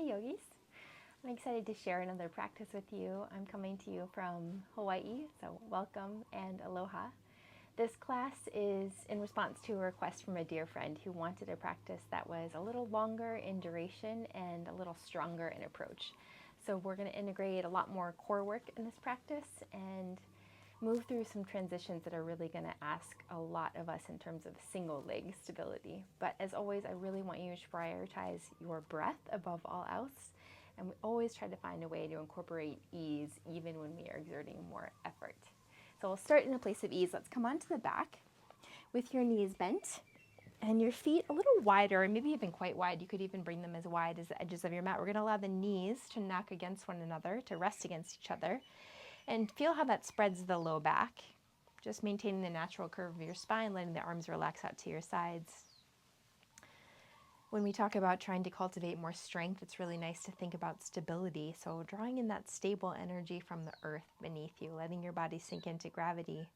Hey yogis, I'm excited to share another practice with you. I'm coming to you from Hawaii, so welcome and aloha. This class is in response to a request from a dear friend who wanted a practice that was a little longer in duration and a little stronger in approach. So we're going to integrate a lot more core work in this practice and move through some transitions that are really going to ask a lot of us in terms of single leg stability. But as always, I really want you to prioritize your breath above all else. And we always try to find a way to incorporate ease even when we are exerting more effort. So we'll start in a place of ease. Let's come onto the back with your knees bent and your feet a little wider, or maybe even quite wide. You could even bring them as wide as the edges of your mat. We're going to allow the knees to knock against one another, to rest against each other. And feel how that spreads the low back. Just maintaining the natural curve of your spine, letting the arms relax out to your sides. When we talk about trying to cultivate more strength, it's really nice to think about stability. So drawing in that stable energy from the earth beneath you, letting your body sink into gravity.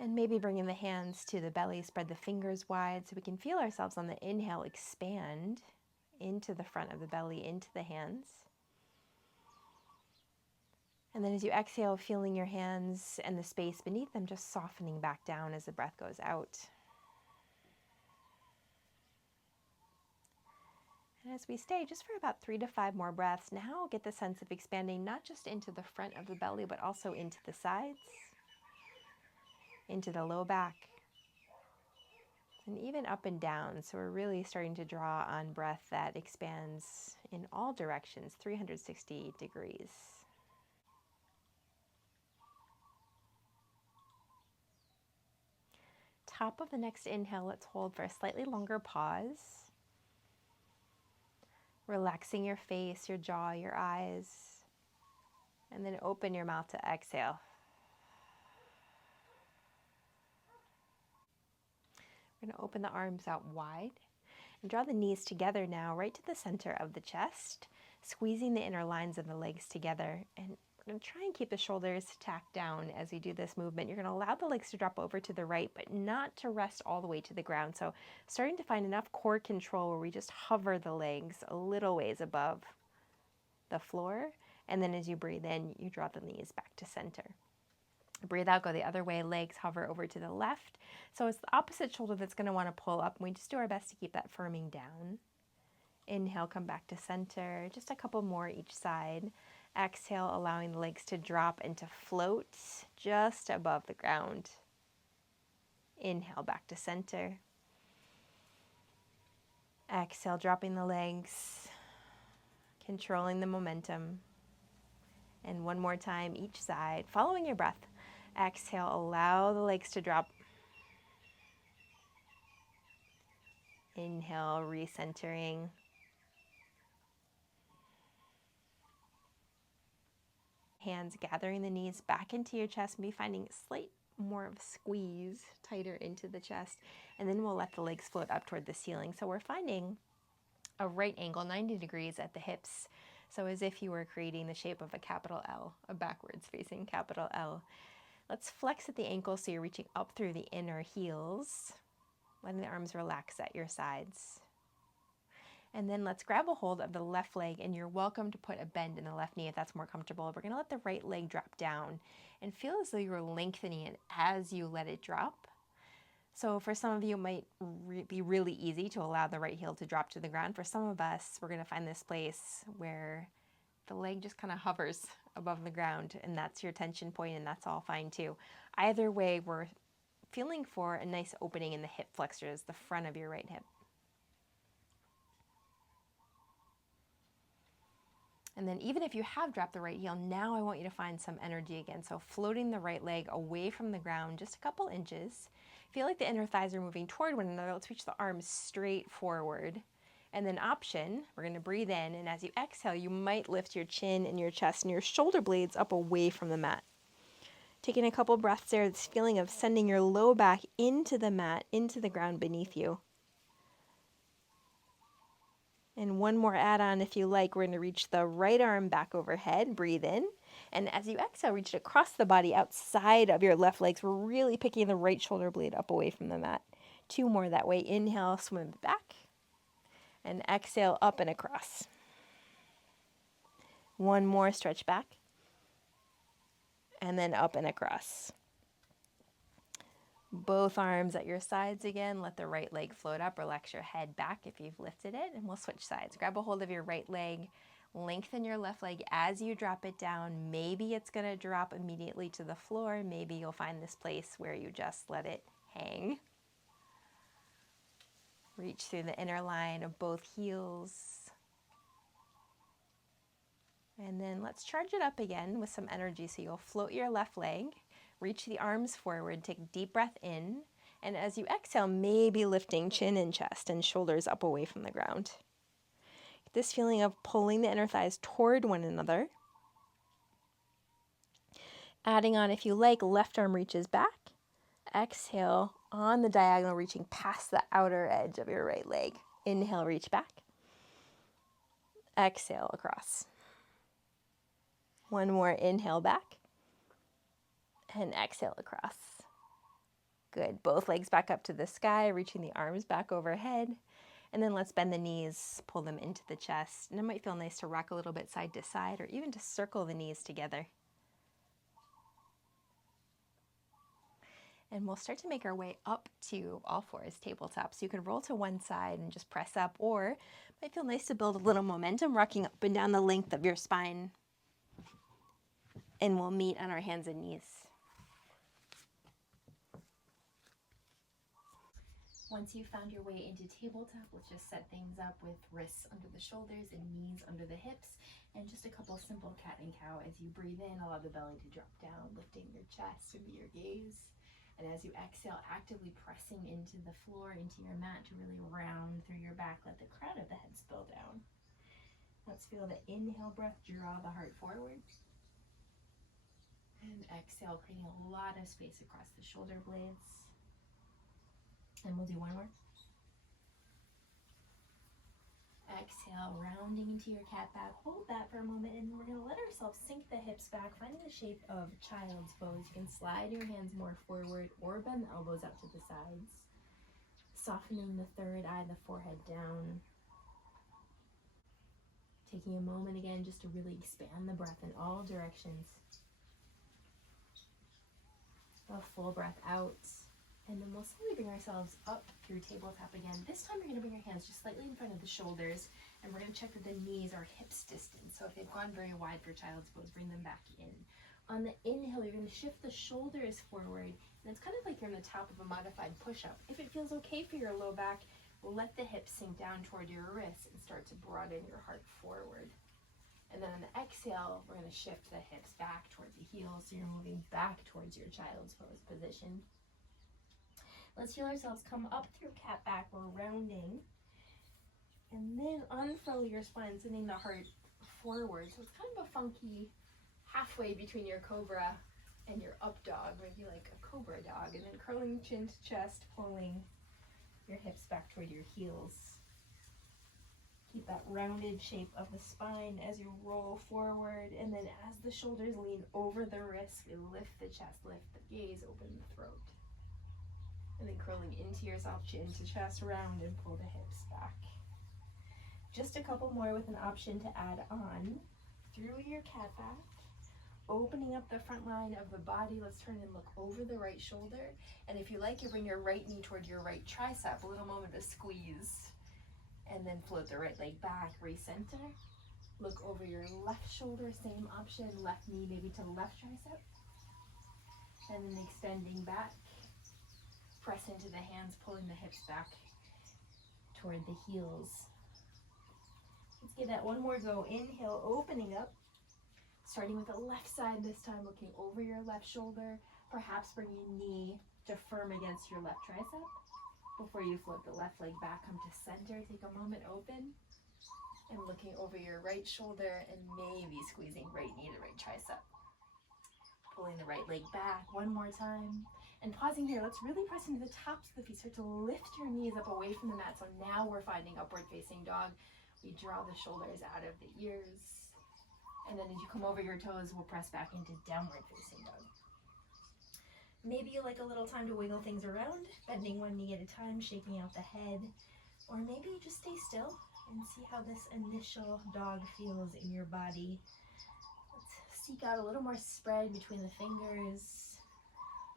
And maybe bringing the hands to the belly, spread the fingers wide so we can feel ourselves on the inhale expand into the front of the belly, into the hands. And then as you exhale, feeling your hands and the space beneath them just softening back down as the breath goes out. And as we stay just for about 3 to 5 more breaths, now get the sense of expanding not just into the front of the belly, but also into the sides, into the low back, and even up and down. So we're really starting to draw on breath that expands in all directions, 360 degrees. Top of the next inhale, let's hold for a slightly longer pause. Relaxing your face, your jaw, your eyes, and then open your mouth to exhale. We're going to open the arms out wide and draw the knees together now, right to the center of the chest, squeezing the inner lines of the legs together. And we're going to try and keep the shoulders tacked down as we do this movement. You're going to allow the legs to drop over to the right, but not to rest all the way to the ground. So starting to find enough core control where we just hover the legs a little ways above the floor. And then as you breathe in, you draw the knees back to center. Breathe out, go the other way, legs hover over to the left. So it's the opposite shoulder that's going to want to pull up. And we just do our best to keep that firming down. Inhale, come back to center. Just a couple more each side. Exhale, allowing the legs to drop and to float just above the ground. Inhale, back to center. Exhale, dropping the legs, controlling the momentum. And one more time each side, following your breath. Exhale, allow the legs to drop. Inhale, recentering. Hands gathering the knees back into your chest, maybe finding a slight more of a squeeze tighter into the chest. And then we'll let the legs float up toward the ceiling. So we're finding a right angle, 90 degrees at the hips. So as if you were creating the shape of a capital L, a backwards facing capital L. Let's flex at the ankle so you're reaching up through the inner heels, letting the arms relax at your sides. And then let's grab a hold of the left leg, and you're welcome to put a bend in the left knee if that's more comfortable. We're going to let the right leg drop down and feel as though you're lengthening it as you let it drop. So for some of you, it might be really easy to allow the right heel to drop to the ground. For some of us, we're going to find this place where the leg just kind of hovers above the ground, and that's your tension point, and that's all fine too. Either way, we're feeling for a nice opening in the hip flexors, the front of your right hip. And then even if you have dropped the right heel, now I want you to find some energy again. So floating the right leg away from the ground, just a couple inches. Feel like the inner thighs are moving toward one another. Let's reach the arms straight forward. And then option, we're going to breathe in. And as you exhale, you might lift your chin and your chest and your shoulder blades up away from the mat. Taking a couple breaths there, this feeling of sending your low back into the mat, into the ground beneath you. And one more add-on if you like. We're going to reach the right arm back overhead. Breathe in. And as you exhale, reach it across the body outside of your left legs. We're really picking the right shoulder blade up away from the mat. 2 more that way. Inhale, swim it back. And exhale, up and across. One more, stretch back. And then up and across. Both arms at your sides again. Let the right leg float up. Relax your head back if you've lifted it. And we'll switch sides. Grab a hold of your right leg. Lengthen your left leg as you drop it down. Maybe it's going to drop immediately to the floor. Maybe you'll find this place where you just let it hang. Reach through the inner line of both heels. And then let's charge it up again with some energy. So you'll float your left leg. Reach the arms forward, take a deep breath in, and as you exhale, maybe lifting chin and chest and shoulders up away from the ground. Get this feeling of pulling the inner thighs toward one another. Adding on, if you like, left arm reaches back. Exhale on the diagonal, reaching past the outer edge of your right leg. Inhale, reach back. Exhale, across. One more, inhale back. And exhale across. Good. Both legs back up to the sky, reaching the arms back overhead. And then let's bend the knees, pull them into the chest. And it might feel nice to rock a little bit side to side or even to circle the knees together. And we'll start to make our way up to all fours, tabletop. So you can roll to one side and just press up, or it might feel nice to build a little momentum, rocking up and down the length of your spine. And we'll meet on our hands and knees. Once you've found your way into tabletop, let's just set things up with wrists under the shoulders and knees under the hips, and just a couple simple cat and cow. As you breathe in, allow the belly to drop down, lifting your chest into your gaze. And as you exhale, actively pressing into the floor, into your mat to really round through your back. Let the crown of the head spill down. Let's feel the inhale breath draw the heart forward. And exhale, creating a lot of space across the shoulder blades. And we'll do one more. Exhale, rounding into your cat back. Hold that for a moment, and we're going to let ourselves sink the hips back, finding the shape of child's pose. You can slide your hands more forward or bend the elbows out to the sides. Softening the third eye, the forehead down. Taking a moment again just to really expand the breath in all directions. A full breath out. And then we'll slowly bring ourselves up through tabletop again. This time we're going to bring our hands just slightly in front of the shoulders, and we're going to check that the knees are hips distance. So if they've gone very wide for child's pose, bring them back in. On the inhale, you're going to shift the shoulders forward, and it's kind of like you're on the top of a modified push-up. If it feels okay for your low back, let the hips sink down toward your wrists and start to broaden your heart forward. And then on the exhale, we're going to shift the hips back towards the heels, so you're moving back towards your child's pose position. Let's feel ourselves come up through cat back. We're rounding. And then unfurl your spine, sending the heart forward. So it's kind of a funky halfway between your cobra and your up dog, maybe like a cobra dog. And then curling chin to chest, pulling your hips back toward your heels. Keep that rounded shape of the spine as you roll forward. And then as the shoulders lean over the wrists, we lift the chest, lift the gaze, open the throat. And then curling into yourself, chin to chest, round and pull the hips back. Just a couple more with an option to add on through your cat back. Opening up the front line of the body. Let's turn and look over the right shoulder. And if you like, you bring your right knee toward your right tricep. A little moment of squeeze. And then float the right leg back, recenter. Look over your left shoulder, same option. Left knee maybe to left tricep. And then extending back. Press into the hands, pulling the hips back toward the heels. Let's give that one more go. Inhale, opening up. Starting with the left side this time, looking over your left shoulder. Perhaps bring your knee to firm against your left tricep. Before you float the left leg back, come to center. Take a moment, open. And looking over your right shoulder and maybe squeezing right knee to right tricep. Pulling the right leg back one more time. And pausing here, let's really press into the tops of the feet. Start to lift your knees up away from the mat. So now we're finding upward facing dog. We draw the shoulders out of the ears. And then as you come over your toes, we'll press back into downward facing dog. Maybe you like a little time to wiggle things around, bending one knee at a time, shaking out the head. Or maybe you just stay still And see how this initial dog feels in your body. Let's seek out a little more spread between the fingers,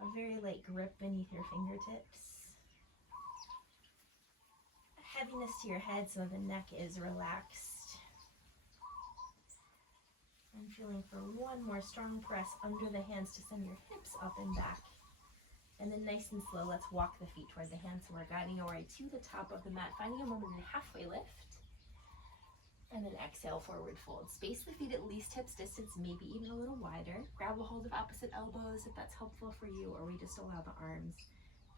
a very light grip beneath your fingertips. A heaviness to your head so the neck is relaxed. And feeling for one more strong press under the hands to send your hips up and back. And then nice and slow, let's walk the feet toward the hands. So we're guiding our way to the top of the mat, finding a moment in halfway lift. And then exhale, forward fold. Space the feet at least hips distance, maybe even a little wider. Grab a hold of opposite elbows if that's helpful for you, or we just allow the arms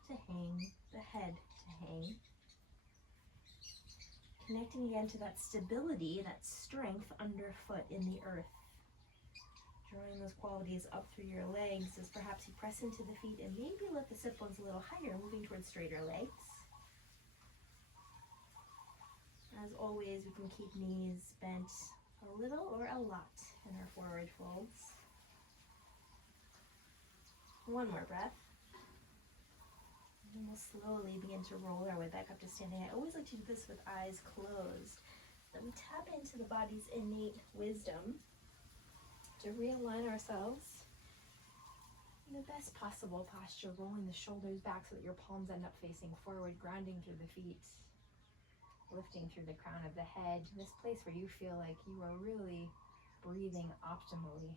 to hang, the head to hang. Connecting again to that stability, that strength underfoot in the earth. Drawing those qualities up through your legs as perhaps you press into the feet and maybe let the sit bones a little higher, moving towards straighter legs. As always, we can keep knees bent a little or a lot in our forward folds. One more breath. And we'll slowly begin to roll our way back up to standing. I always like to do this with eyes closed, so that we tap into the body's innate wisdom to realign ourselves in the best possible posture, rolling the shoulders back so that your palms end up facing forward, grounding through the feet, lifting through the crown of the head, this place where you feel like you are really breathing optimally.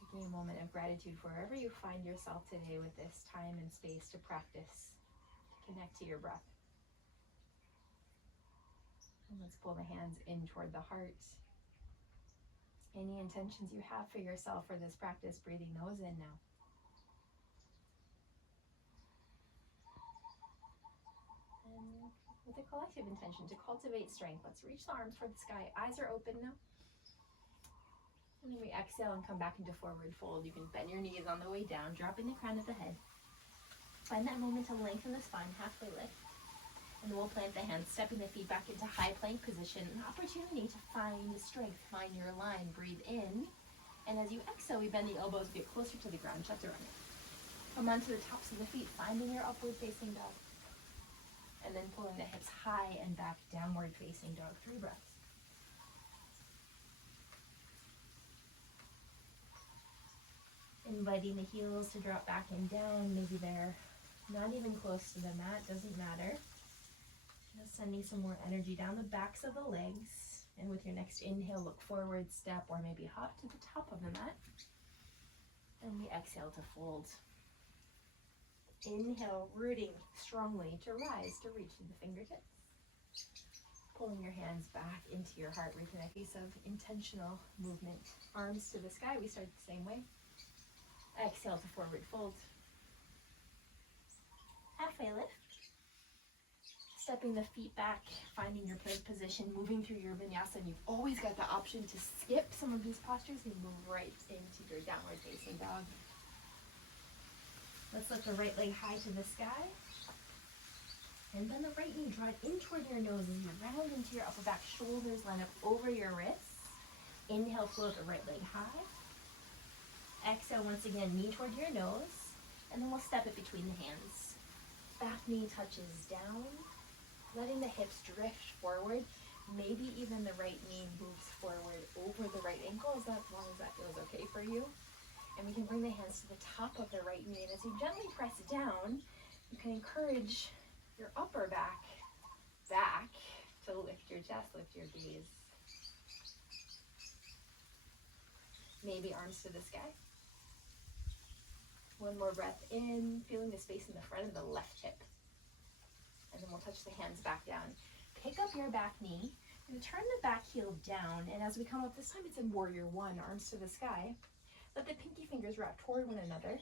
Taking a moment of gratitude for wherever you find yourself today with this time and space to practice, to connect to your breath. And let's pull the hands in toward the heart. Any intentions you have for yourself for this practice, breathing those in now. And with a collective intention to cultivate strength, let's reach the arms toward the sky. Eyes are open now. And then we exhale and come back into forward fold. You can bend your knees on the way down, dropping the crown of the head. Find that moment to lengthen the spine, halfway lift. And then we'll plant the hands, stepping the feet back into high plank position. An opportunity to find strength, find your line. Breathe in. And as you exhale, we bend the elbows, get closer to the ground, chaturanga. Come onto the tops of the feet, finding your upward facing dog. And then pulling the hips high and back, downward facing dog. 3 breaths. Inviting the heels to drop back and down. Maybe they're not even close to the mat, doesn't matter. Just sending some more energy down the backs of the legs. And with your next inhale, look forward, step, or maybe hop to the top of the mat. And we exhale to fold. Inhale, rooting strongly to rise, to reach to the fingertips. Pulling your hands back into your heart, reconnect. Piece of intentional movement. Arms to the sky, we start the same way. Exhale to forward fold. Halfway lift. Stepping the feet back, finding your plank position, moving through your vinyasa. And you've always got the option to skip some of these postures and move right into your downward facing dog. Let's lift the right leg high to the sky. And then the right knee drawn in toward your nose as you round into your upper back. Shoulders line up over your wrists. Inhale, float the right leg high. Exhale, once again, knee toward your nose. And then we'll step it between the hands. Back knee touches down. Letting the hips drift forward. Maybe even the right knee moves forward over the right ankle, as long as that feels okay for you. And we can bring the hands to the top of the right knee. And as you gently press down, you can encourage your upper back to lift your chest, lift your gaze. Maybe arms to the sky. One more breath in, feeling the space in the front of the left hip. And then we'll touch the hands back down. Pick up your back knee and turn the back heel down. And as we come up, this time it's in warrior 1, arms to the sky. Let the pinky fingers wrap toward one another.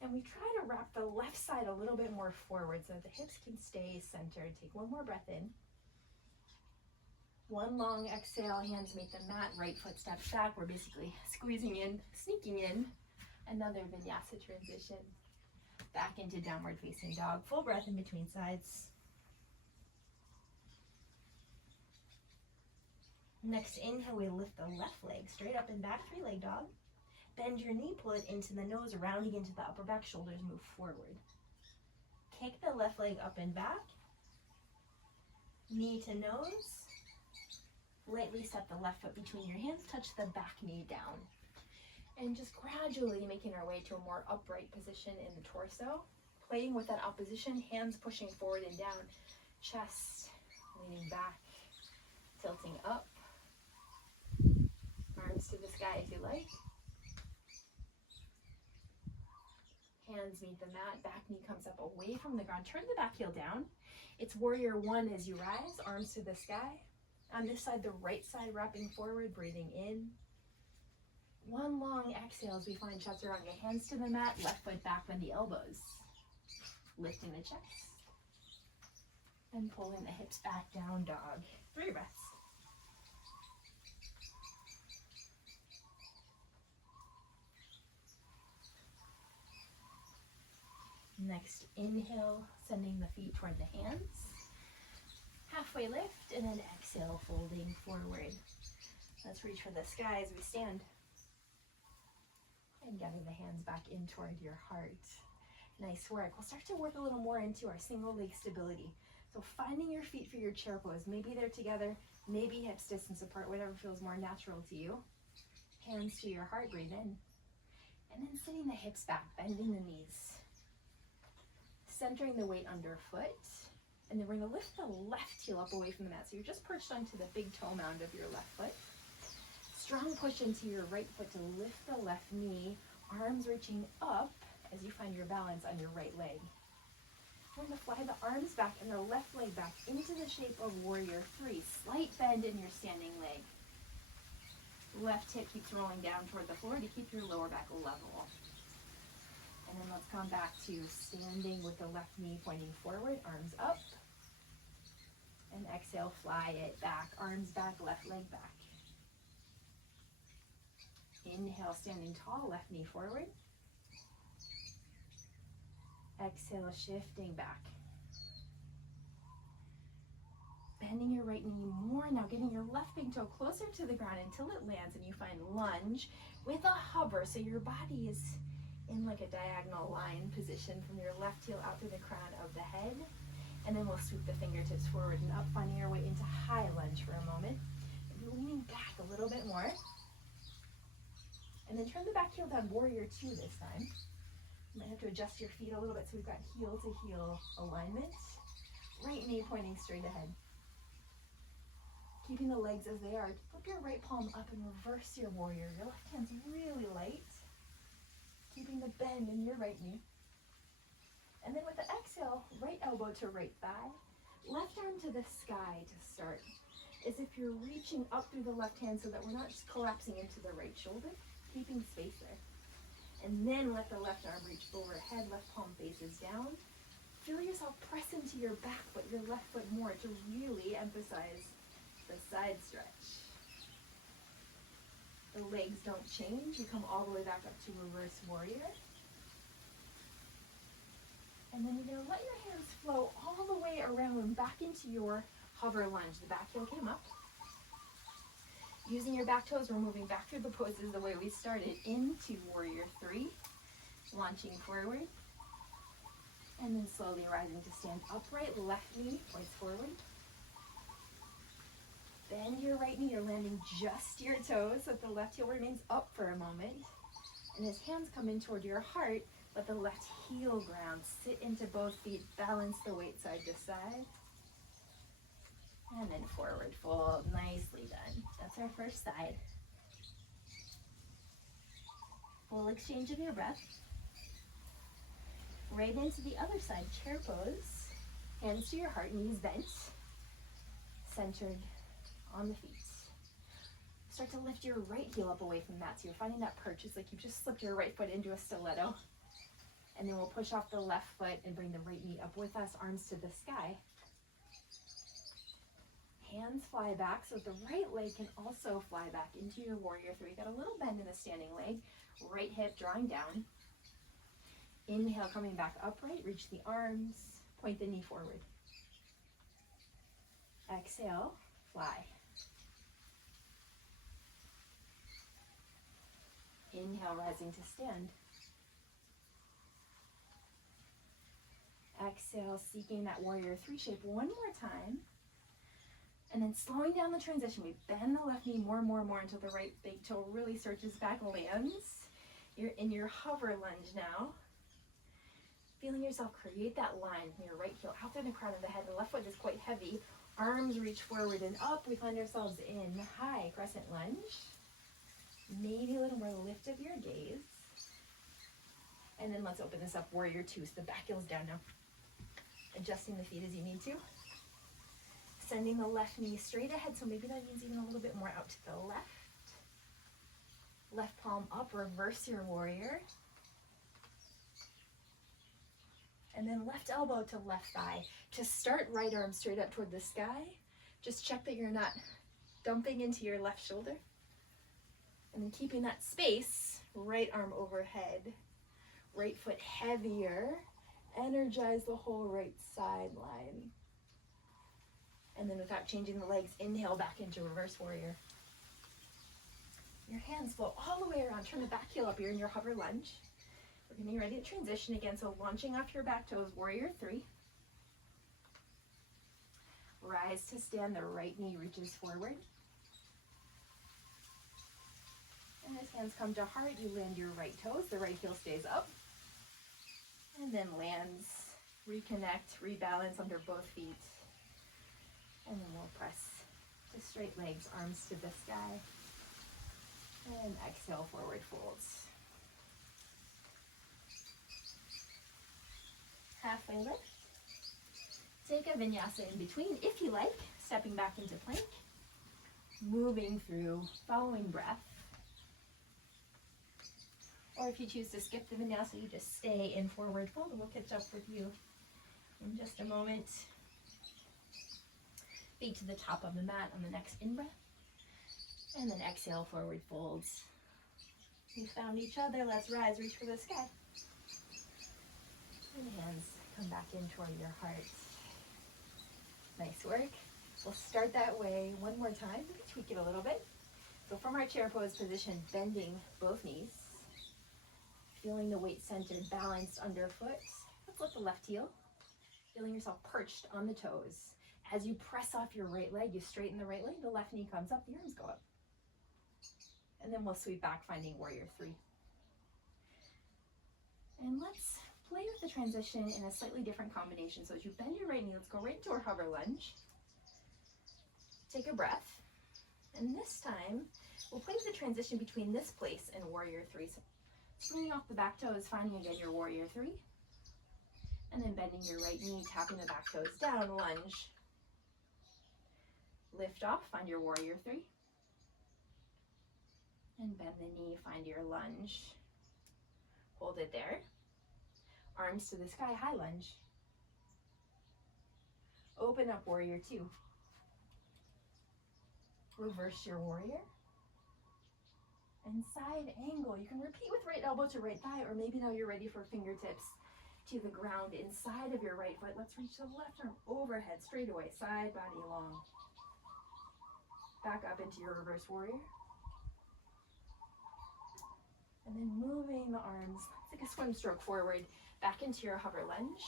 And we try to wrap the left side a little bit more forward so that the hips can stay centered. Take one more breath in. One long exhale, hands meet the mat, right foot steps back. We're basically squeezing in, sneaking in. Another vinyasa transition. Back into downward facing dog. Full breath in between sides. Next inhale, we lift the left leg straight up and back, 3-leg dog. Bend your knee, pull it into the nose, rounding into the upper back, shoulders move forward. Kick the left leg up and back. knee to nose. Lightly step the left foot between your hands, touch the back knee down. And just gradually making our way to a more upright position in the torso. Playing with that opposition, hands pushing forward and down, chest leaning back, tilting up. Arms to the sky if you like. Hands meet the mat, back knee comes up away from the ground. Turn the back heel down. It's warrior one as you rise, arms to the sky. On this side, the right side wrapping forward, breathing in. One long exhale as we find chaturanga. Hands to the mat, left foot back, bend the elbows. Lifting the chest. And pulling the hips back, down dog. 3 breaths. Next, inhale, sending the feet toward the hands. Halfway lift, and then exhale, folding forward. Let's reach for the sky as we stand. And gather the hands back in toward your heart. Nice work. We'll start to work a little more into our single leg stability. So finding your feet for your chair pose. Maybe they're together, maybe hips distance apart, whatever feels more natural to you. Hands to your heart, breathe in. And then sitting the hips back, bending the knees. Centering the weight underfoot. And then we're going to lift the left heel up away from the mat. So you're just perched onto the big toe mound of your left foot. Strong push into your right foot to lift the left knee. Arms reaching up as you find your balance on your right leg. We're going to fly the arms back and the left leg back into the shape of warrior 3. Slight bend in your standing leg. Left hip keeps rolling down toward the floor to keep your lower back level. And then let's come back to standing with the left knee pointing forward, arms up. And exhale, fly it back, arms back, left leg back. Inhale, standing tall, left knee forward. Exhale, shifting back. Bending your right knee more now, getting your left big toe closer to the ground until it lands and you find lunge with a hover. So your body is in like a diagonal line position from your left heel out to the crown of the head. And then we'll sweep the fingertips forward and up, finding our way into high lunge for a moment. And leaning back a little bit more. And then turn the back heel down, warrior 2 this time. You might have to adjust your feet a little bit so we've got heel to heel alignment. Right knee pointing straight ahead. Keeping the legs as they are. Flip your right palm up and reverse your warrior. Your left hand's really light. Keeping the bend in your right knee. And then with the exhale, right elbow to right thigh, left arm to the sky to start. As if you're reaching up through the left hand so that we're not just collapsing into the right shoulder, keeping space there. And then let the left arm reach overhead, left palm faces down. Feel yourself press into your back foot, your left foot more to really emphasize the side stretch. The legs don't change. You come all the way back up to reverse warrior. And then you're going to let your hands flow all the way around back into your hover lunge. The back heel came up. Using your back toes, we're moving back through the poses the way we started into warrior 3. Launching forward. And then slowly rising to stand upright. Left knee points forward. Bend your right knee. You're landing just your toes so that the left heel remains up for a moment. And as hands come in toward your heart, let the left heel ground. Sit into both feet. Balance the weight side to side. And then forward fold. Nicely done. That's our first side. Full exchange of your breath. Right into the other side. Chair pose. Hands to your heart. Knees bent. Centered on the feet. Start to lift your right heel up away from the mat. So you're finding that perch. It's like you've just slipped your right foot into a stiletto. And then we'll push off the left foot and bring the right knee up with us, arms to the sky. Hands fly back so the right leg can also fly back into your warrior 3. Got a little bend in the standing leg. Right hip drawing down. Inhale, coming back upright. Reach the arms. Point the knee forward. Exhale, fly. Inhale, rising to stand. Exhale, seeking that warrior 3 shape one more time. And then slowing down the transition, we bend the left knee more and more and more until the right big toe really searches back, lands. You're in your hover lunge now. Feeling yourself create that line from your right heel out through the crown of the head. The left foot is quite heavy. Arms reach forward and up. We find ourselves in high crescent lunge. Maybe a little more lift of your gaze. And then let's open this up, warrior two. So the back heel's down now. Adjusting the feet as you need to. Sending the left knee straight ahead, so maybe that means even a little bit more out to the left. Left palm up, reverse your warrior. And then left elbow to left thigh. To start, right arm straight up toward the sky. Just check that you're not dumping into your left shoulder. And then keeping that space, right arm overhead. Right foot heavier. Energize the whole right sideline. And then without changing the legs, inhale back into reverse warrior. Your hands flow all the way around. Turn the back heel up. You're in your hover lunge. We're getting ready to transition again. So launching off your back toes, warrior three. Rise to stand. The right knee reaches forward. And as hands come to heart, you land your right toes. The right heel stays up. And then lands. Reconnect, rebalance under both feet. And then we'll press to straight legs, arms to the sky. And exhale, forward folds. Halfway lift. Take a vinyasa in between, if you like, stepping back into plank. Moving through, following breath. Or if you choose to skip the vinyasa, you just stay in forward fold, and we'll catch up with you in just a moment. Feet to the top of the mat on the next in-breath. And then exhale, forward folds. We found each other. Let's rise, reach for the sky. And hands come back in toward your heart. Nice work. We'll start that way one more time. We can tweak it a little bit. So from our chair pose position, bending both knees. Feeling the weight centered, balanced underfoot. Let's lift the left heel. Feeling yourself perched on the toes. As you press off your right leg, you straighten the right leg, the left knee comes up, the arms go up. And then we'll sweep back, finding warrior three. And let's play with the transition in a slightly different combination. So as you bend your right knee, let's go right into our hover lunge. Take a breath. And this time, we'll play with the transition between this place and warrior three. So swinging off the back toes, finding again your warrior three. And then bending your right knee, tapping the back toes down, lunge. Lift off, find your warrior three. And bend the knee, find your lunge. Hold it there. Arms to the sky, high lunge. Open up warrior two. Reverse your warrior. And side angle. You can repeat with right elbow to right thigh, or maybe now you're ready for fingertips to the ground inside of your right foot. Let's reach the left arm overhead, straight away, side body long. Back up into your reverse warrior. And then moving the arms, it's like a swim stroke forward, back into your hover lunge.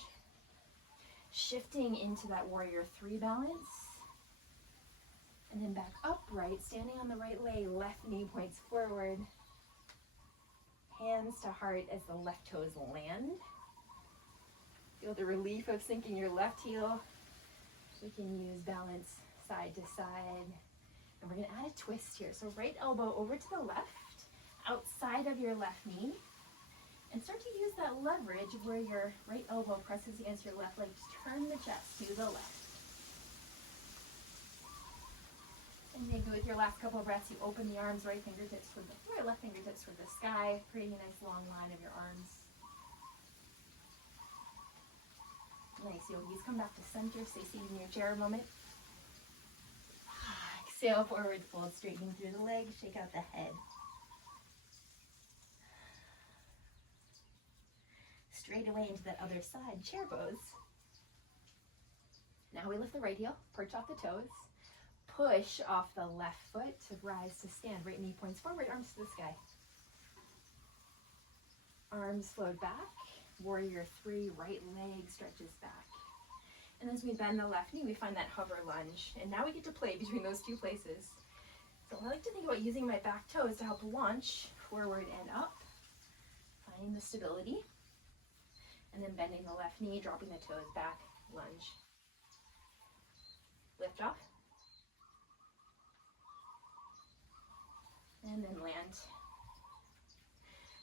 Shifting into that warrior three balance. And then back upright, standing on the right leg, left knee points forward. Hands to heart as the left toes land. Feel the relief of sinking your left heel. We can use balance side to side. And we're gonna add a twist here. So right elbow over to the left, outside of your left knee. And start to use that leverage where your right elbow presses against your left leg. Just turn the chest to the left. And maybe with your last couple of breaths, you open the arms, right fingertips toward the floor, left fingertips toward the sky, creating a nice long line of your arms. Nice, yogis. Come back to center. Stay seated in your chair a moment. Exhale, forward fold, straightening through the legs. Shake out the head. Straight away into that other side, chair pose. Now we lift the right heel, perch off the toes. Push off the left foot to rise to stand. Right knee points forward, arms to the sky. Arms float back. Warrior three, right leg stretches back. And as we bend the left knee, we find that hover lunge. And now we get to play between those two places. So I like to think about using my back toes to help launch forward and up, finding the stability. And then bending the left knee, dropping the toes back, lunge. Lift off. And then land.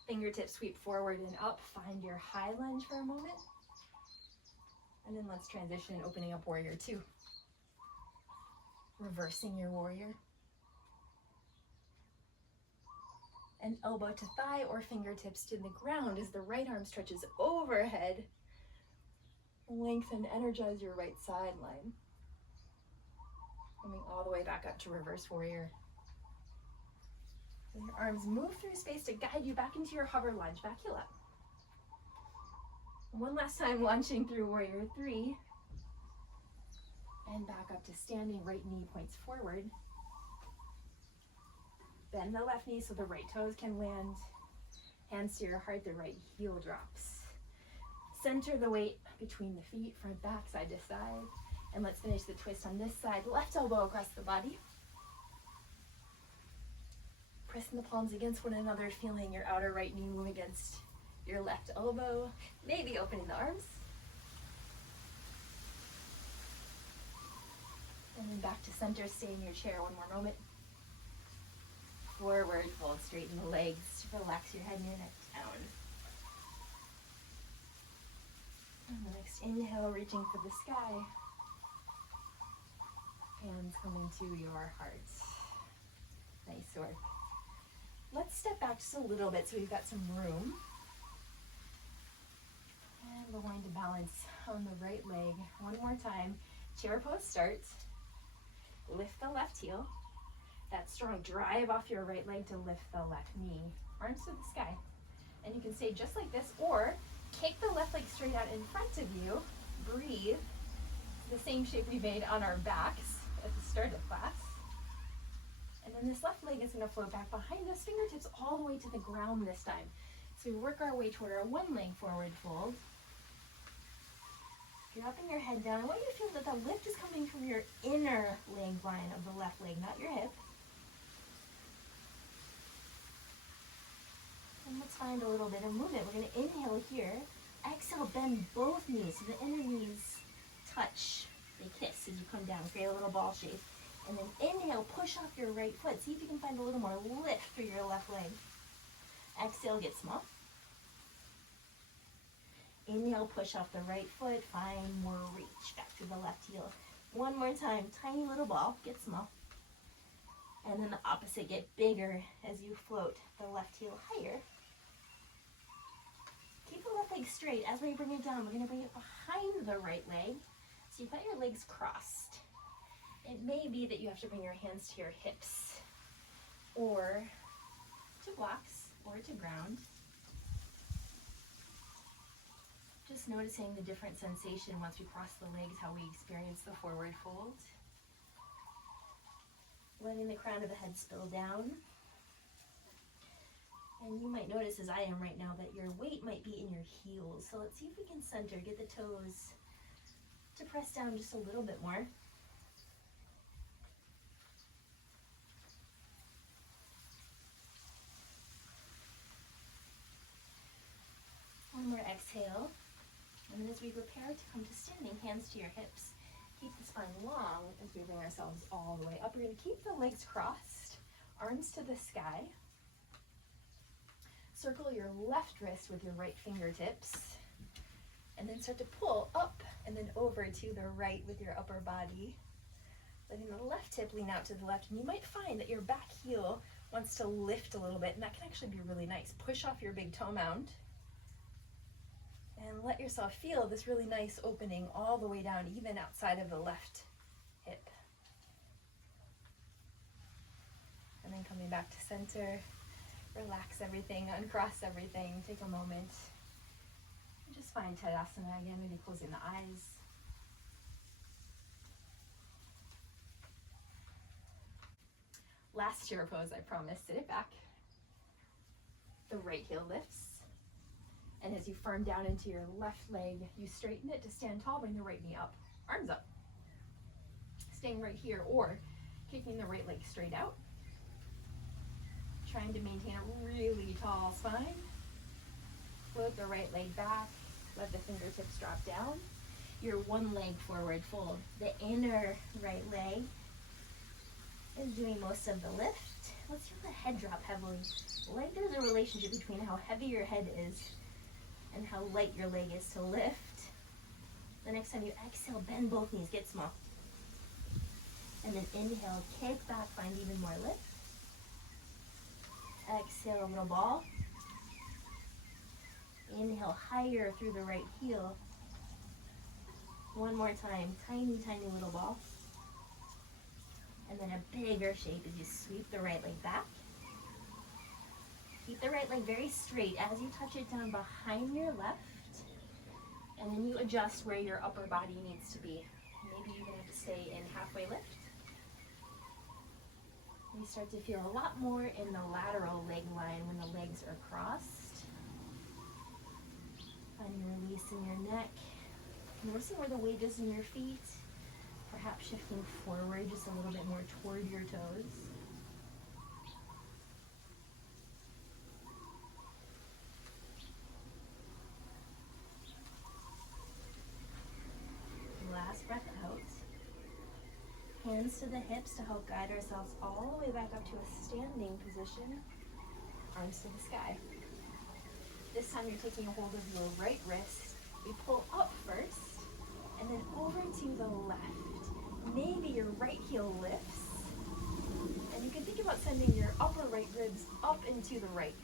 Fingertips sweep forward and up. Find your high lunge for a moment. And then let's transition, opening up warrior two. Reversing your warrior. And elbow to thigh or fingertips to the ground as the right arm stretches overhead. Lengthen, energize your right sideline. Coming all the way back up to reverse warrior. And your arms move through space to guide you back into your hover lunge, back heel up. One last time, launching through warrior three. And back up to standing, right knee points forward. Bend the left knee so the right toes can land. Hands to your heart, the right heel drops. Center the weight between the feet, front, back, side to side. And let's finish the twist on this side. Left elbow across the body. Pressing the palms against one another, feeling your outer right knee move against your left elbow. Maybe opening the arms. And then back to center, stay in your chair one more moment. Forward fold, straighten the legs, relax your head and your neck down. And the next inhale, reaching for the sky. Hands come into your heart. Nice work. Let's step back just a little bit so we've got some room. And we're going to balance on the right leg. One more time. Chair pose starts. Lift the left heel. That strong drive off your right leg to lift the left knee. Arms to the sky. And you can stay just like this, or kick the left leg straight out in front of you. Breathe. The same shape we made on our backs at the start of class. And then this left leg is going to float back behind us, fingertips all the way to the ground this time. So we work our way toward our one leg forward fold. Dropping your head down. I want you to feel that the lift is coming from your inner leg line of the left leg, not your hip. And let's find a little bit of movement. We're going to inhale here. Exhale, bend both knees so the inner knees touch. They kiss as you come down. Create a little ball shape. And then inhale, push off your right foot. See if you can find a little more lift through your left leg. Exhale, get small. Inhale, push off the right foot. Find more reach back to the left heel. One more time, tiny little ball, get small. And then the opposite, get bigger as you float the left heel higher. Keep the left leg straight. As we bring it down, we're going to bring it behind the right leg. So you've got your legs crossed. It may be that you have to bring your hands to your hips, or to blocks, or to ground. Just noticing the different sensation once we cross the legs, how we experience the forward fold. Letting the crown of the head spill down. And you might notice, as I am right now, that your weight might be in your heels. So let's see if we can center, get the toes to press down just a little bit more. One more exhale. And then as we prepare to come to standing, hands to your hips. Keep the spine long as we bring ourselves all the way up. We're going to keep the legs crossed, arms to the sky. Circle your left wrist with your right fingertips. And then start to pull up and then over to the right with your upper body. Letting the left hip lean out to the left. And you might find that your back heel wants to lift a little bit, and that can actually be really nice. Push off your big toe mound. And let yourself feel this really nice opening all the way down, even outside of the left hip. And then coming back to center, relax everything, uncross everything, take a moment. And just find Tadasana again, maybe closing the eyes. Last chair pose, I promise. Sit it back. The right heel lifts. And as you firm down into your left leg, you straighten it to stand tall, bring the right knee up. arms up. Staying right here, or kicking the right leg straight out. Trying to maintain a really tall spine. Float the right leg back. Let the fingertips drop down. Your one leg forward fold. The inner right leg is doing most of the lift. Let's feel the head drop heavily. Like there's a relationship between how heavy your head is and how light your leg is to lift. The next time you exhale, bend both knees, get small. And then inhale, kick back, find even more lift. Exhale, a little ball. Inhale, higher through the right heel. One more time, tiny, tiny little ball. And then a bigger shape as you sweep the right leg back. Keep the right leg very straight as you touch it down behind your left. And then you adjust where your upper body needs to be. Maybe you're gonna have to stay in halfway lift. You start to feel a lot more in the lateral leg line when the legs are crossed. Finding release in your neck. Noticing where the weight is in your feet. Perhaps shifting forward just a little bit more toward your toes. Last breath out. Hands to the hips to help guide ourselves all the way back up to a standing position. Arms to the sky. This time you're taking a hold of your right wrist. We pull up first, and then over to the left. Maybe your right heel lifts. And you can think about sending your upper right ribs up into the right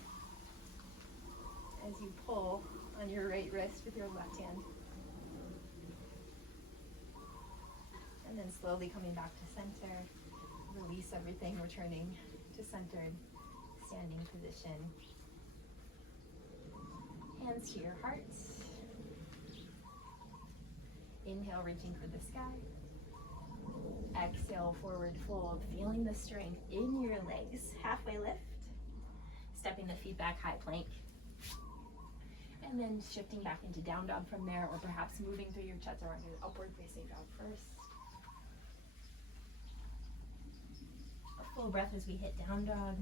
as you pull on your right wrist with your left hand. And then slowly coming back to center. Release everything, returning to centered standing position. Hands to your heart. Inhale, reaching for the sky. Exhale, forward fold, feeling the strength in your legs. Halfway lift. Stepping the feet back, high plank. And then shifting back into down dog from there, or perhaps moving through your chaturanga, upward facing dog first. A full breath as we hit down dog.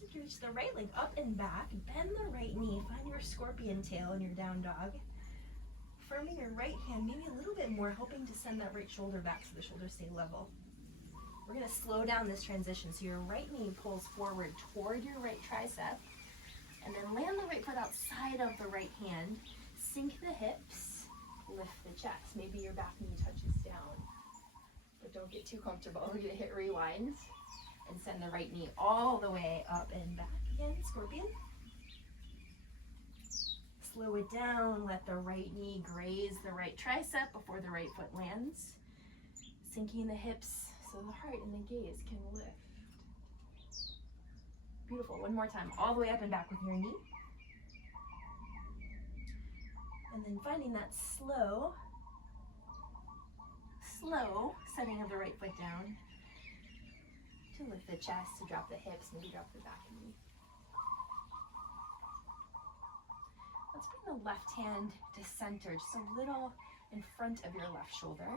Let's reach the right leg up and back. Bend the right knee. Find your scorpion tail in your down dog. Firming your right hand maybe a little bit more, helping to send that right shoulder back so the shoulders stay level. We're going to slow down this transition. So your right knee pulls forward toward your right tricep. And then land the right foot outside of the right hand. Sink the hips. Lift the chest. Maybe your back knee touches down. But don't get too comfortable. We're going to hit rewind. And send the right knee all the way up and back again. Scorpion. Slow it down, let the right knee graze the right tricep before the right foot lands. Sinking the hips so the heart and the gaze can lift. Beautiful, one more time, all the way up and back with your knee. And then finding that slow setting of the right foot down to lift the chest, to drop the hips, maybe drop the back knee. Let's bring the left hand to center, just a little in front of your left shoulder.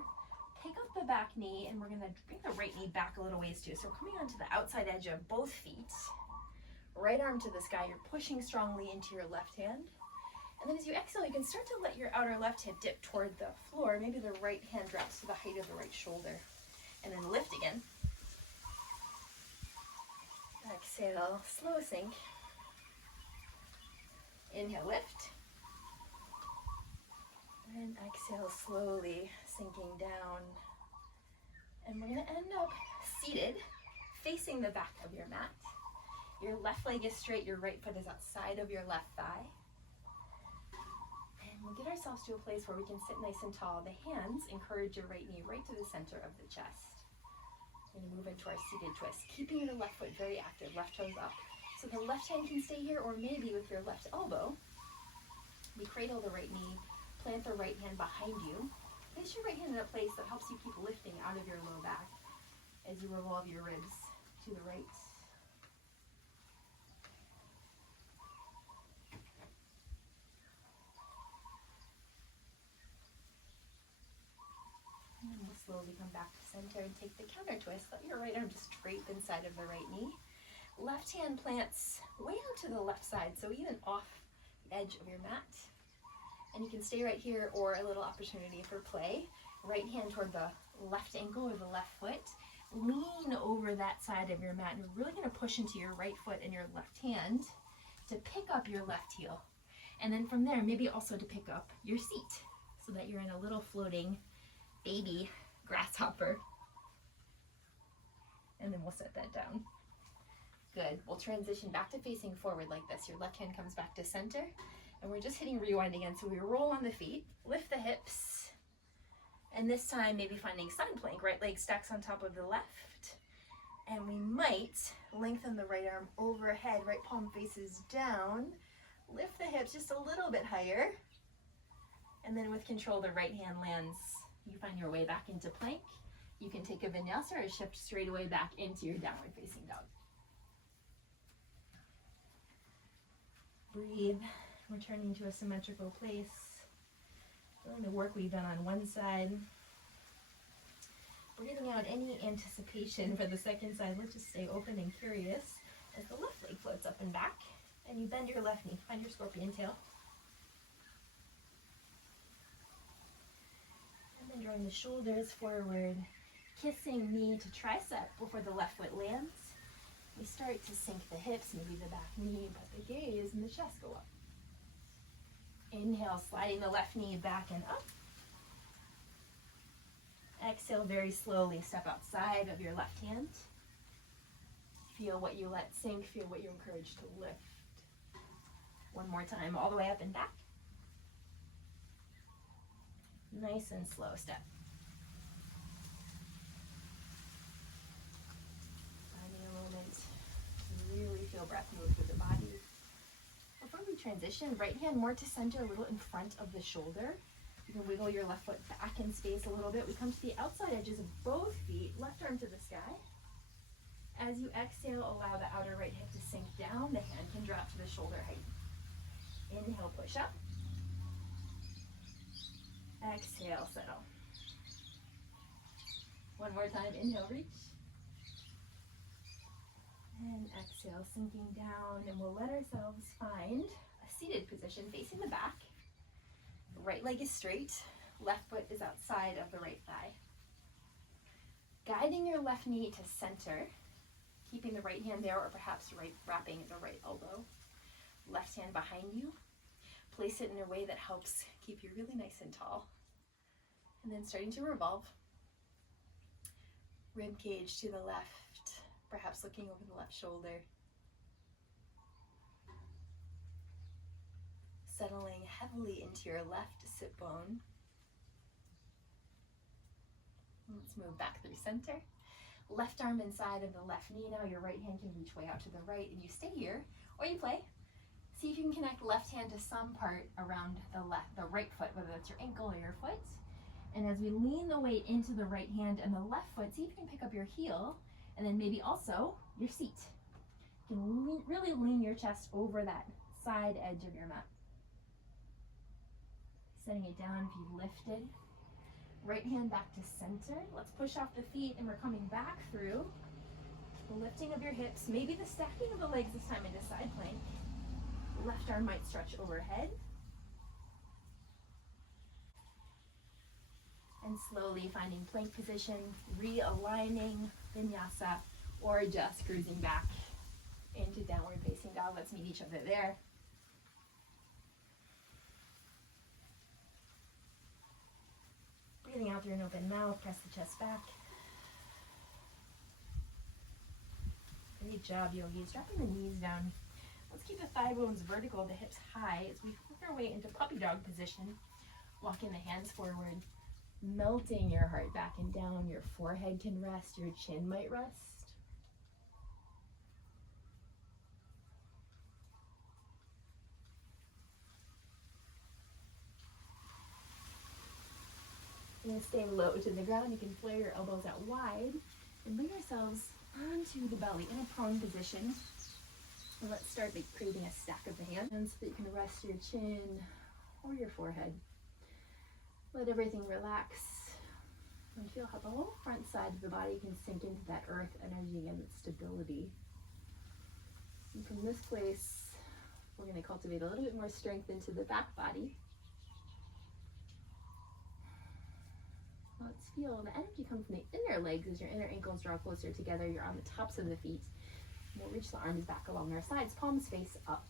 Pick up the back knee, and we're going to bring the right knee back a little ways too. So we're coming onto the outside edge of both feet. Right arm to the sky, you're pushing strongly into your left hand. And then as you exhale, you can start to let your outer left hip dip toward the floor. Maybe the right hand drops to the height of the right shoulder. And then lift again. Exhale, slow sink. Inhale, lift. And exhale, slowly sinking down. And we're going to end up seated, facing the back of your mat. Your left leg is straight, your right foot is outside of your left thigh. And we'll get ourselves to a place where we can sit nice and tall. The hands encourage your right knee right to the center of the chest. We're going to move into our seated twist, keeping your left foot very active, left toes up. So the left hand can stay here, or maybe with your left elbow, we cradle the right knee, plant the right hand behind you. Place your right hand in a place that helps you keep lifting out of your low back as you revolve your ribs to the right. slowly come back to center and take the counter twist. Let your right arm just drape inside of the right knee. Left hand plants way out to the left side, so even off the edge of your mat. And you can stay right here, or a little opportunity for play. Right hand toward the left ankle or the left foot. Lean over that side of your mat, and you're really going to push into your right foot and your left hand to pick up your left heel. And then from there, maybe also to pick up your seat so that you're in a little floating baby grasshopper. And then we'll set that down. Good. We'll transition back to facing forward like this. Your left hand comes back to center, and we're just hitting rewind again. So we roll on the feet, lift the hips, and this time maybe finding side plank, right leg stacks on top of the left. And we might lengthen the right arm overhead, right palm faces down, lift the hips just a little bit higher, and then with control, the right hand lands. You find your way back into plank. You can take a vinyasa or shift straight away back into your downward facing dog. Breathe, returning to a symmetrical place. Feeling the work we've done on one side. Breathing out any anticipation for the second side. Let's just stay open and curious as the left leg floats up and back. And you bend your left knee. Find your scorpion tail. And then drawing the shoulders forward. Kissing knee to tricep before the left foot lands. We start to sink the hips, maybe the back knee, but the gaze and the chest go up. Inhale, sliding the left knee back and up. Exhale, very slowly step outside of your left hand. Feel what you let sink, feel what you encourage to lift. One more time, all the way up and back. Nice and slow step. Finding a moment to really feel breath move through the body. Before we transition, right hand more to center, a little in front of the shoulder. You can wiggle your left foot back in space a little bit. We come to the outside edges of both feet, left arm to the sky. As you exhale, allow the outer right hip to sink down. The hand can drop to the shoulder height. Inhale, push up. Exhale, settle. One more time, inhale, reach. And exhale, sinking down, and we'll let ourselves find a seated position facing the back. Right leg is straight, left foot is outside of the right thigh. Guiding your left knee to center, keeping the right hand there, or perhaps wrapping the right elbow. Left hand behind you. Place it in a way that helps keep you really nice and tall. And then starting to revolve. Rib cage to the left, perhaps looking over the left shoulder. Settling heavily into your left sit bone. Let's move back through center. Left arm inside of the left knee. Now your right hand can reach way out to the right, and you stay here, or you play. See if you can connect left hand to some part around the right foot, whether that's your ankle or your foot. And as we lean the weight into the right hand and the left foot, see if you can pick up your heel, and then maybe also your seat. You can really lean your chest over that side edge of your mat. Setting it down if you've lifted. Right hand back to center. Let's push off the feet, and we're coming back through. The lifting of your hips, maybe the stacking of the legs this time into side plank. Left arm might stretch overhead. And slowly finding plank position, realigning vinyasa, or just cruising back into downward facing dog. Let's meet each other there. Breathing out through an open mouth, press the chest back. Great job, yogis. Dropping the knees down. Let's keep the thigh bones vertical, the hips high as we work our way into puppy dog position. Walking the hands forward, melting your heart back and down. Your forehead can rest, your chin might rest. We're going to stay low to the ground. You can flare your elbows out wide and bring ourselves onto the belly in a prone position. And let's start by creating a stack of the hands so that you can rest your chin or your forehead. Let everything relax. And feel how the whole front side of the body can sink into that earth energy and stability. And from this place, we're going to cultivate a little bit more strength into the back body. Let's feel the energy come from the inner legs as your inner ankles draw closer together. You're on the tops of the feet. We'll reach the arms back along our sides, palms face up.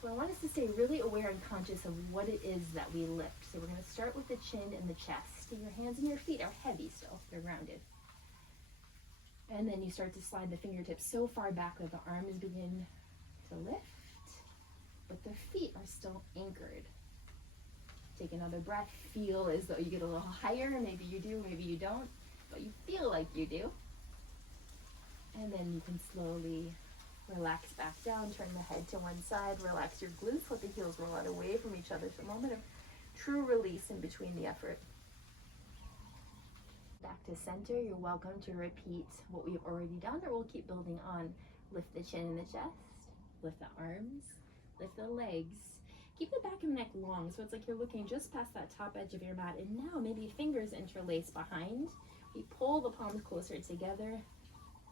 So I want us to stay really aware and conscious of what it is that we lift. So we're going to start with the chin and the chest. Your hands and your feet are heavy still. They're grounded. And then you start to slide the fingertips so far back that the arms begin to lift, but the feet are still anchored. Take another breath. Feel as though you get a little higher. Maybe you do, maybe you don't, but you feel like you do. And then you can slowly relax back down, turn the head to one side, relax your glutes, let the heels roll out away from each other. So a moment of true release in between the effort. Back to center. You're welcome to repeat what we've already done, or we'll keep building on. Lift the chin and the chest, lift the arms, lift the legs. Keep the back and neck long, so it's like you're looking just past that top edge of your mat. And now maybe fingers interlace behind. We pull the palms closer together.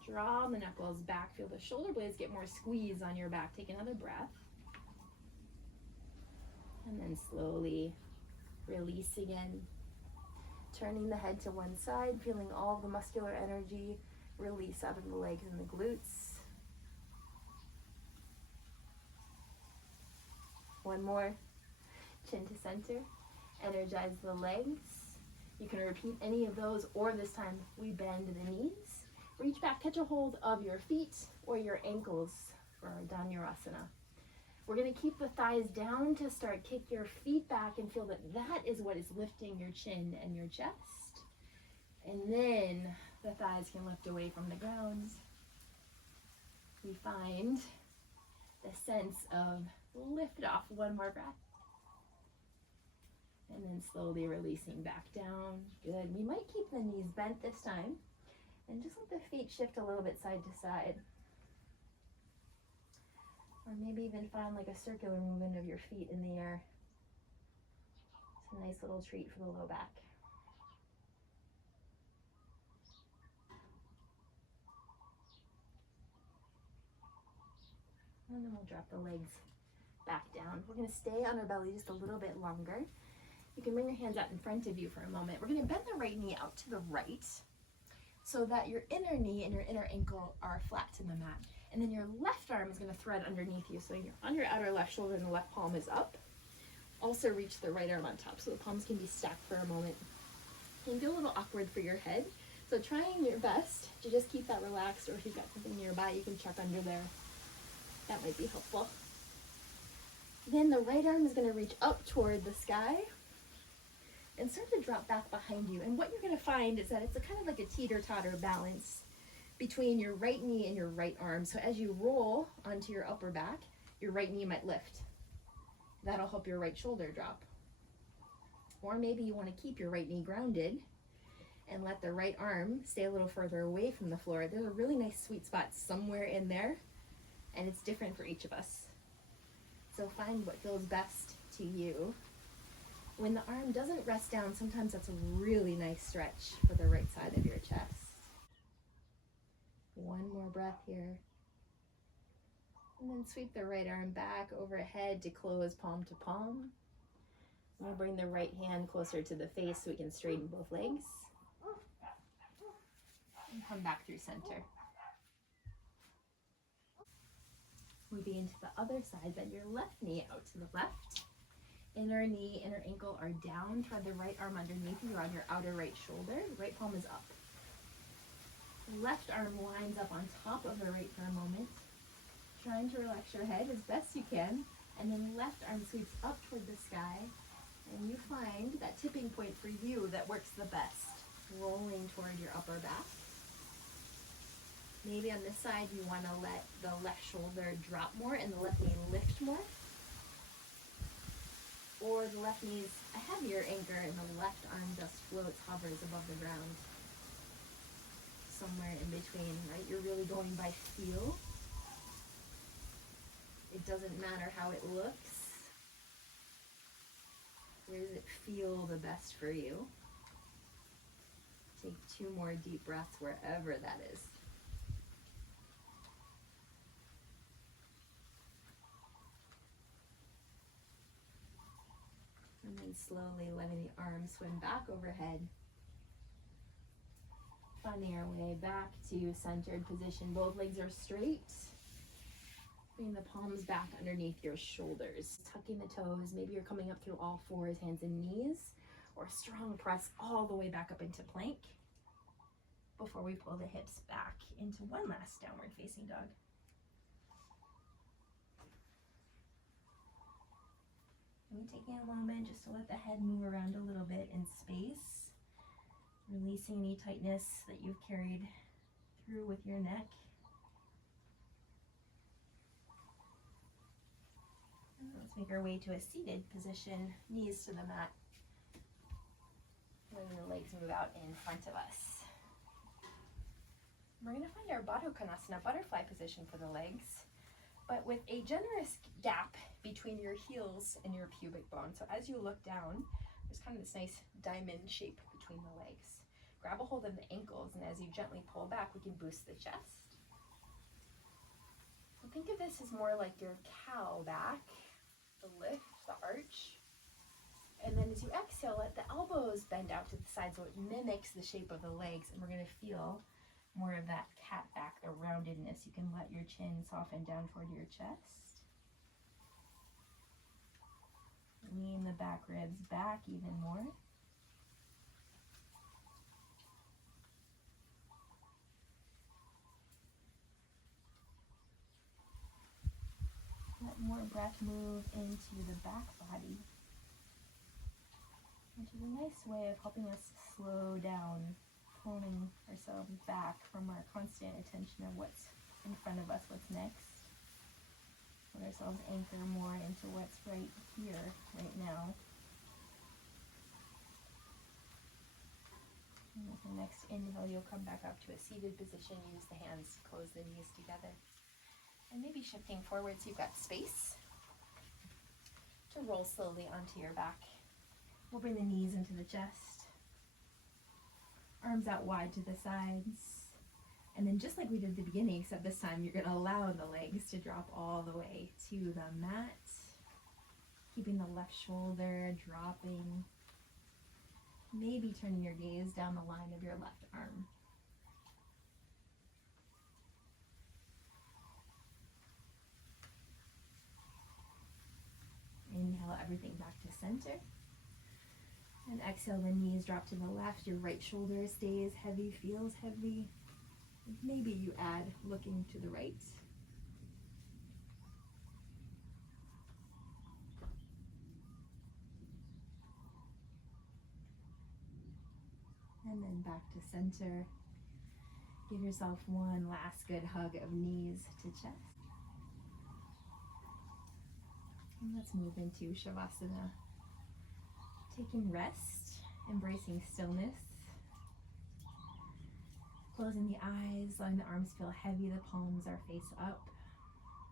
Draw the knuckles back. Feel the shoulder blades get more squeeze on your back. Take another breath. And then slowly release again. Turning the head to one side, feeling all the muscular energy release out of the legs and the glutes. One more. Chin to center. Energize the legs. You can repeat any of those, or this time we bend the knees. Reach back, catch a hold of your feet or your ankles for our Dhanurasana. We're going to keep the thighs down to start. Kick your feet back and feel that that is what is lifting your chin and your chest. And then the thighs can lift away from the ground. We find the sense of lift off. One more breath. And then slowly releasing back down. Good. We might keep the knees bent this time. And just let the feet shift a little bit side to side. Or maybe even find like a circular movement of your feet in the air. It's a nice little treat for the low back. And then we'll drop the legs back down. We're going to stay on our belly just a little bit longer. You can bring your hands out in front of you for a moment. We're going to bend the right knee out to the right so that your inner knee and your inner ankle are flat to the mat. And then your left arm is going to thread underneath you. So you're on your outer left shoulder and the left palm is up. Also reach the right arm on top so the palms can be stacked for a moment. It can feel a little awkward for your head. So trying your best to just keep that relaxed, or if you've got something nearby, you can chuck under there. That might be helpful. Then the right arm is going to reach up toward the sky and start to drop back behind you. And what you're going to find is that it's a kind of like a teeter-totter balance between your right knee and your right arm. So as you roll onto your upper back, your right knee might lift. That'll help your right shoulder drop. Or maybe you want to keep your right knee grounded and let the right arm stay a little further away from the floor. There's a really nice sweet spot somewhere in there, and it's different for each of us. So find what feels best to you. When the arm doesn't rest down, sometimes that's a really nice stretch for the right side of your chest. One more breath here. And then sweep the right arm back overhead to close palm to palm. We'll bring the right hand closer to the face so we can straighten both legs. And come back through center. Moving into the other side, bend your left knee out to the left. Inner knee, inner ankle are down. Thread the right arm underneath you on your outer right shoulder. Right palm is up. Left arm lines up on top of the right for a moment. Trying to relax your head as best you can. And then left arm sweeps up toward the sky. And you find that tipping point for you that works the best. Rolling toward your upper back. Maybe on this side you want to let the left shoulder drop more and the left knee lift more. Or the left knee is a heavier anchor and the left arm just floats, hovers above the ground. Somewhere in between, right? You're really going by feel. It doesn't matter how it looks. Where does it feel the best for you? 2 more deep breaths wherever that is. And then slowly letting the arms swim back overhead. Finding our way back to centered position. Both legs are straight. Bring the palms back underneath your shoulders. Tucking the toes. Maybe you're coming up through all fours, hands and knees. Or strong press all the way back up into plank. Before we pull the hips back into one last downward facing dog. And taking a moment just to let the head move around a little bit in space. Releasing any tightness that you've carried through with your neck. And let's make our way to a seated position, knees to the mat. Letting the legs move out in front of us. We're going to find our Baddha Konasana, butterfly position for the legs, but with a generous gap between your heels and your pubic bone. So as you look down, there's kind of this nice diamond shape between the legs. Grab a hold of the ankles, and as you gently pull back, we can boost the chest. So think of this as more like your cow back, the lift, the arch. And then as you exhale, let the elbows bend out to the side so it mimics the shape of the legs, and we're going to feel more of that cat back, the roundedness. You can let your chin soften down toward your chest. Lean the back ribs back even more. Let more breath move into the back body, which is a nice way of helping us slow down, pulling ourselves back from our constant attention of what's in front of us, what's next. Let ourselves anchor more into what's right here, right now. And with the next inhale, you'll come back up to a seated position. Use the hands to close the knees together. And maybe shifting forward so you've got space to roll slowly onto your back. We'll bring the knees into the chest. Arms out wide to the sides. And then just like we did at the beginning, except this time you're going to allow the legs to drop all the way to the mat. Keeping the left shoulder dropping. Maybe turning your gaze down the line of your left arm. Inhale everything back to center. And exhale, the knees drop to the left. Your right shoulder stays heavy, feels heavy. Maybe you add looking to the right. And then back to center. Give yourself one last good hug of knees to chest. And let's move into Shavasana. Taking rest, embracing stillness. Closing the eyes, letting the arms feel heavy, the palms are face up.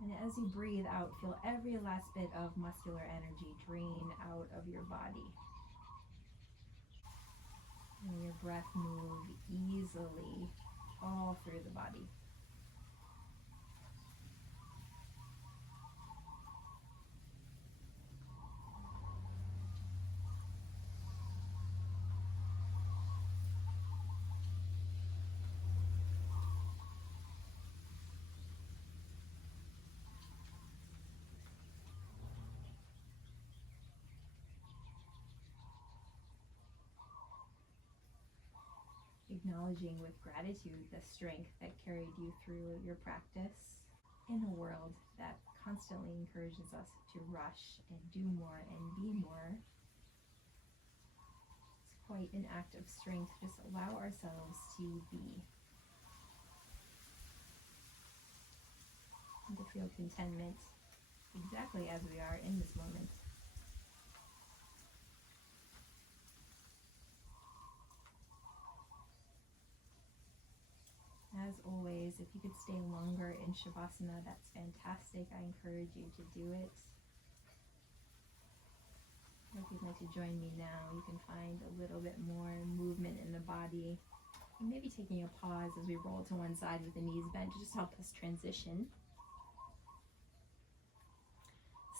And as you breathe out, feel every last bit of muscular energy drain out of your body. And your breath move easily all through the body. Acknowledging with gratitude the strength that carried you through your practice in a world that constantly encourages us to rush and do more and be more. It's quite an act of strength to just allow ourselves to be. And to feel contentment exactly as we are in this moment. As always, if you could stay longer in Shavasana, that's fantastic. I encourage you to do it. Or if you'd like to join me now, you can find a little bit more movement in the body And maybe taking a pause as we roll to one side with the knees bent to just help us transition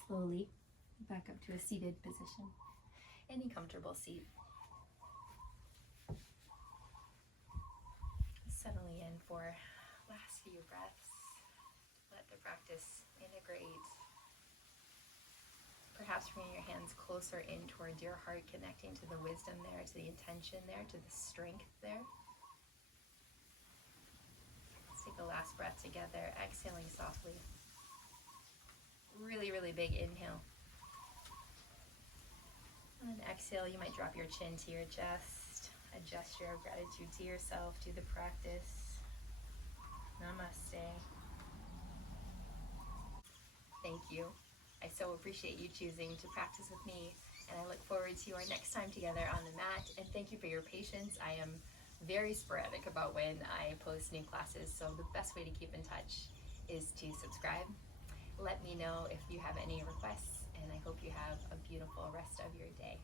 slowly back up to a seated position. Any comfortable seat. Settling in for last few breaths. Let the practice integrate. Perhaps bringing your hands closer in towards your heart, connecting to the wisdom there, to the intention there, to the strength there. Let's take a last breath together, exhaling softly. Really, really big inhale. And then exhale, you might drop your chin to your chest. Adjust your gratitude to yourself, to the practice. Namaste. Thank you. I so appreciate you choosing to practice with me, and I look forward to our next time together on the mat. And thank you for your patience. I am very sporadic about when I post new classes, so the best way to keep in touch is to subscribe. Let me know if you have any requests, and I hope you have a beautiful rest of your day.